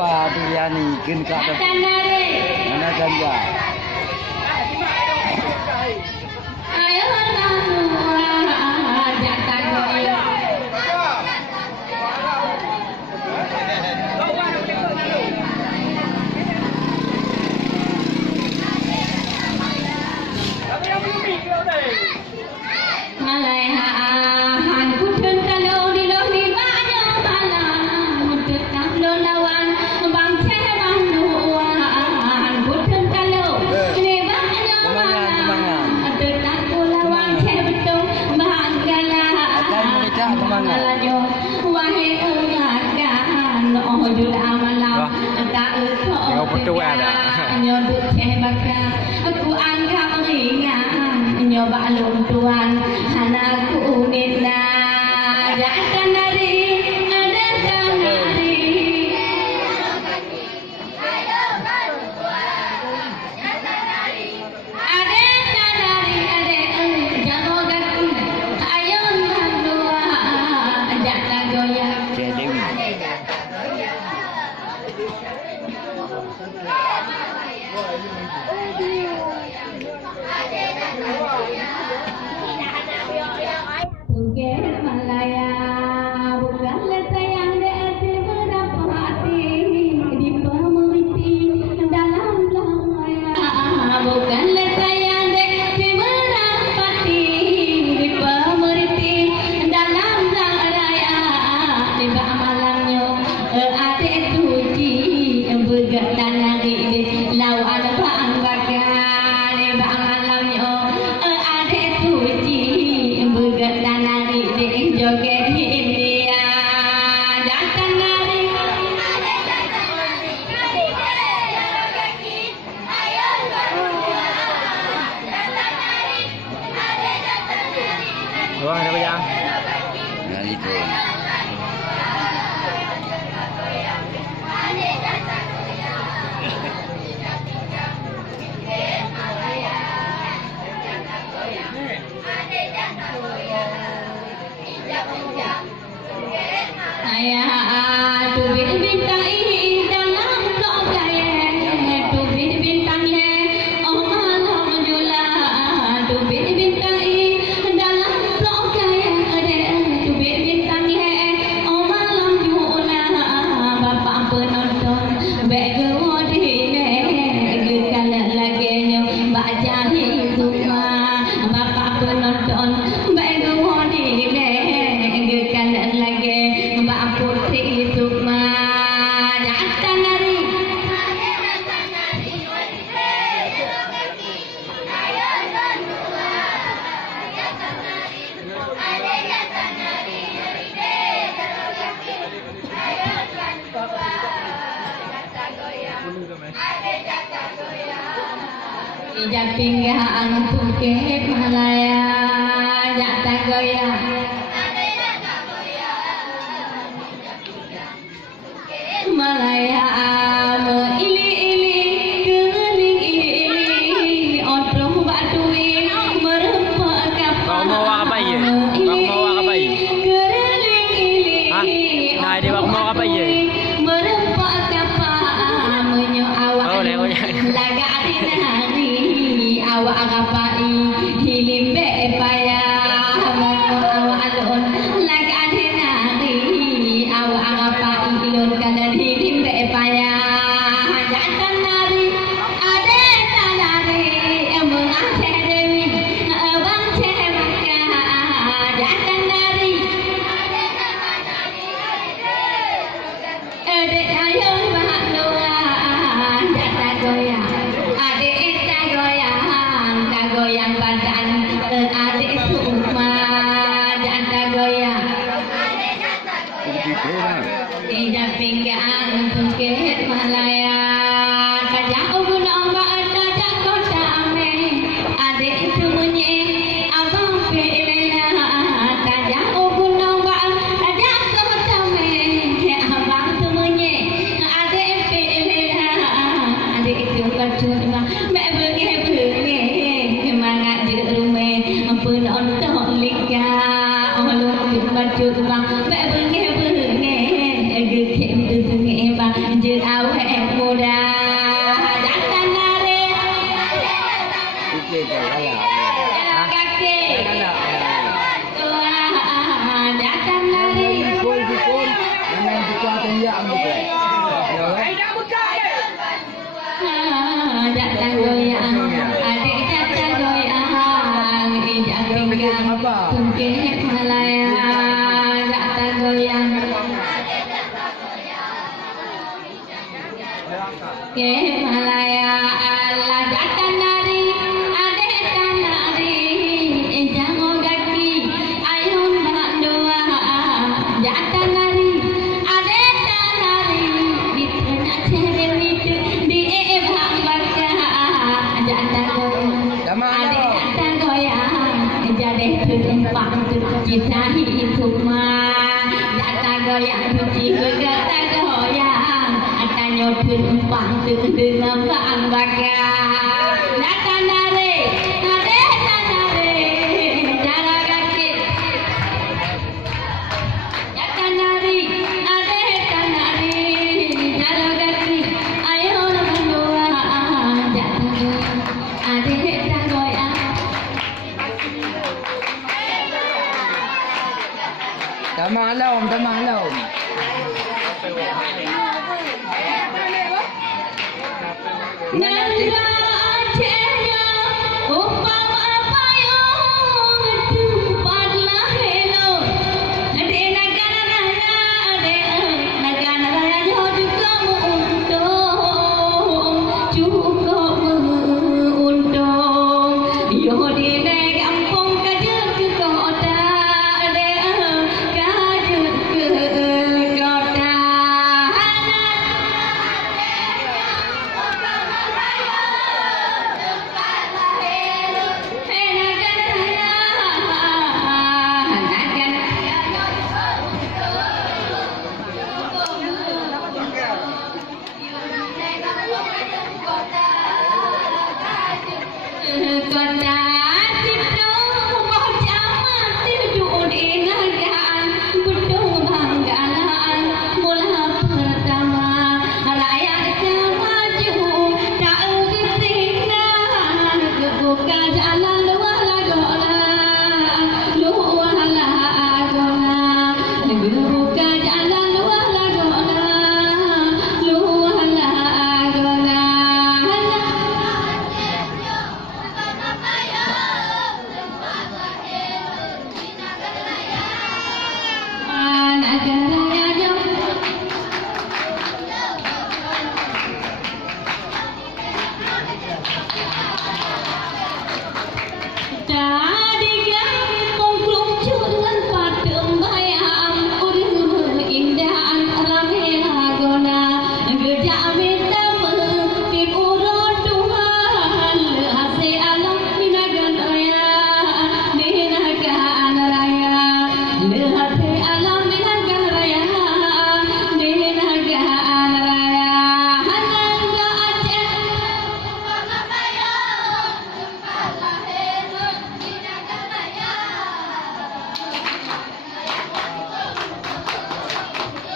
apa tu yang ni kena kat atas. Mana ganja? Ayo jatah goya. Malai han kutun kalau di lo di banyo malam kutun kalau lawan bang cewan nuan kutun kalau di banyo malam kutun kalau lawan cebetung bangkala malanyo wahai umatkan ojul amalam tak uko nyodut cebaka aku anggap ringan nyoba luntuan anakku minna jatan dari ada tanari ayo bantuan jatan dari ada tanari ada jago gaku ayo bantuan jatan goyang Bukit Malaya bukan letak yang diarti berapa hati di pemerintah dalam langaya bukan letak yang diarti berapa hati di pemerintah dalam langaya di bawah malamnya ada tuji bergetar lagi di lawan banggakan di bawah malamnya ada tuji bergetar lagi di joget India jatan nari Vâng, đây bây giờ. Nah itu. Ayah tubir bintang ini dalam logaye tubir bintang le oh malam jula tubir bintang ini dalam logaye tubir bintang le oh malam jula bapak penonton bego dine gekala lagi nyo baca hidupma bapak penonton bego dine gekala lagi Mbak Putri Sukma jatan nari ijat pinggang Bukit Malaya jatan goyang Malaya ili-ili geling ili-ili otro batui merempak kapal Bang mau apa ye? Bang mau apa ye? geling ili Nah, dia bang mau apa ye? merempak kapal menyo awak laga dinari awak agapai hilimbe payah awak alon laga dinari awak agapai ilon kanan hilimbe payah jatan nari ade tanari emang aceh dewi abang cemaka jatan nari ade ayo bahak doa jatan goyang ade goyang badan adik Sukma janda goyang tidak pinggang Bukit Malaya kajau gunung ada kota ame adik semuanya abang pelena kajau gunung ada kota ame abang semuanya adik pelena adik itu kacau bengi semangat di rumah penonton liga oleh baju bang bengi gekem tu sungai bang je awet muda datang nare Sikit je kalah. kaki Kalah. Tuhan datang nare Pukul. Jangan buka tenyak bukan. datang goyang adik datang goyang ijak pinggang tungkit Malaya datang goyang ke Malaya Allah datang nari adik datang nari jangan gaki ayun nak doa datang nari adik datang nari di tengah cermin itu di ebak bakar datang goyang adik datang goyang jadi tumpang kita hidup mah datang goyang cuci datang goyang atanya tumpang dengan bang bakar datang nari adik datang nari jalan kaki datang nari adik datang nari jalan kaki ayo berdua datang goyang adik datang goyang Tamang laum. Nanda acehnya umpama payung tempat lahelo ade negara raya juga untung cukup untung yo di kampung kerja ke kota ade kerja ke kota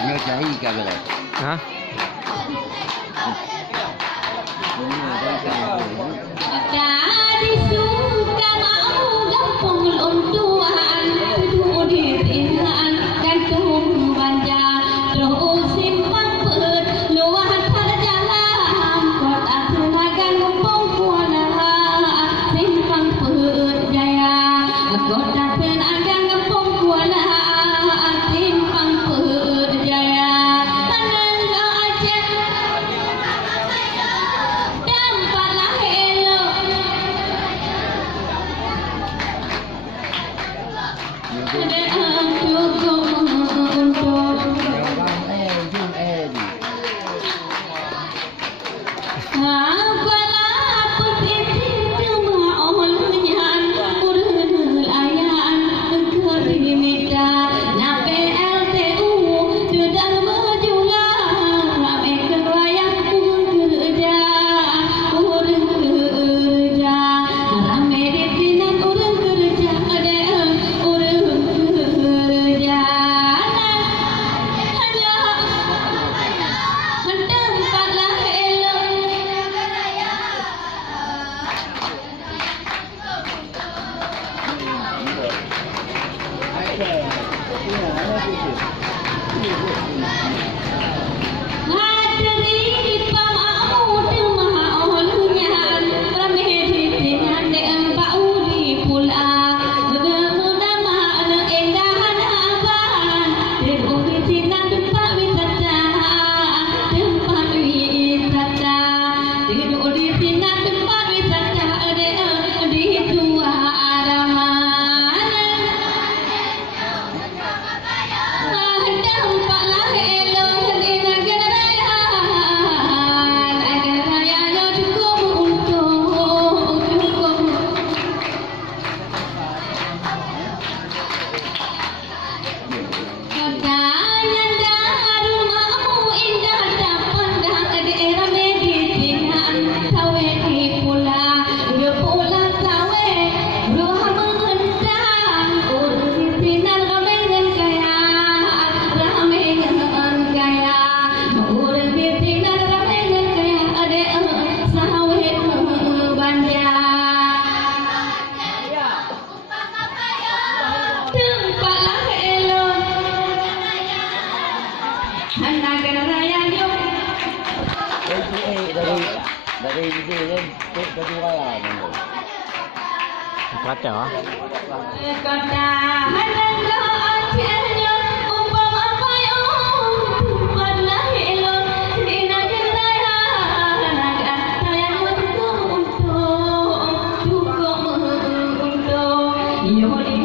Nyo cari ke boleh. Ha? Dari suka mau gampang untuan Udit inaan dan kumbanja Terus simpang per luar jalan Kota Tenagan Mumpung Kuala Simpang per jaya Kota Tenagan Mumpung Kuala Simpang per jaya Menengah Aceh Dampak lahir Dari itu kan kedua ya. Kacau ah. Yo